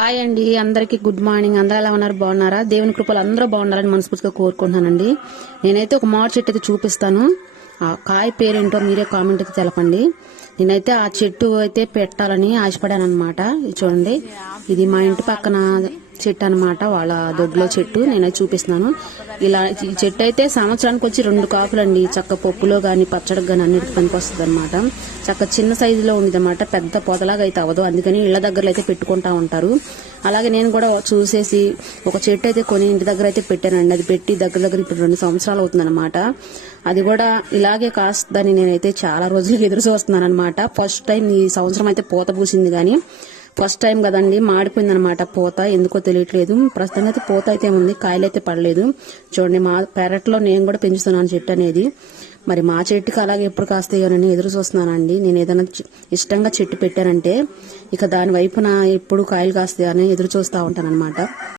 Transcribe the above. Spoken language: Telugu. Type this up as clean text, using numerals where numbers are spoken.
హాయ్ అండి, అందరికి గుడ్ మార్నింగ్. అందరూ ఎలా ఉన్నారు? బాగున్నారా? దేవుని కృపలు అందరూ బాగున్నారని మనస్ఫూర్తిగా కోరుకుంటున్నానండి. నేనైతే ఒక మామిడి చెట్టు అయితే చూపిస్తాను. ఆ కాయ పేరేంటో మీరే కామెంట్ అయితే తెలపండి. నేనైతే ఆ చెట్టు అయితే పెట్టాలని ఆశపడాను అనమాట. చూడండి, ఇది మా ఇంటి పక్కన చెట్టు అనమాట, వాళ్ళ దొడ్లో చెట్టు. నేనైతే చూపిస్తున్నాను. ఇలా ఈ చెట్టు అయితే సంవత్సరానికి వచ్చి 2 కాపులండి. చక్క పప్పులో గాని పచ్చడికి గాని అన్నిటికి పనికి వస్తుంది అనమాట. చక్క చిన్న సైజులో ఉంది అనమాట, పెద్ద పొదలాగా అయితే అవ్వదు. అందుకని ఇళ్ల దగ్గరలో అయితే పెట్టుకుంటా ఉంటారు. అలాగే నేను కూడా చూసేసి ఒక చెట్టు అయితే కొని ఇంటి దగ్గర అయితే పెట్టానండి. అది పెట్టి దగ్గర ఇప్పుడు 2 సంవత్సరాలు అవుతుంది అనమాట. అది కూడా ఇలాగే కాస్తుందని నేనైతే చాలా రోజులు ఎదురు చూస్తున్నాను అనమాట. ఫస్ట్ టైం ఈ సంవత్సరం అయితే పూత పూసింది, కానీ ఫస్ట్ టైం కదండి, మాడిపోయింది అనమాట పూత. ఎందుకో తెలియట్లేదు. ప్రస్తుతం అయితే పూత అయితే ఉంది, కాయలు అయితే పడలేదు. చూడండి, మా పెరట్లో నేను కూడా పెంచుతున్నాను చెట్టు అనేది. మరి మా చెట్టుకి అలాగే ఎప్పుడు కాస్తాయోనని ఎదురు చూస్తున్నానండి. నేను ఏదైనా ఇష్టంగా చెట్టు పెట్టానంటే ఇక దాని వైపున ఎప్పుడు కాయలు కాస్తాయని ఎదురు చూస్తూ ఉంటాను అనమాట.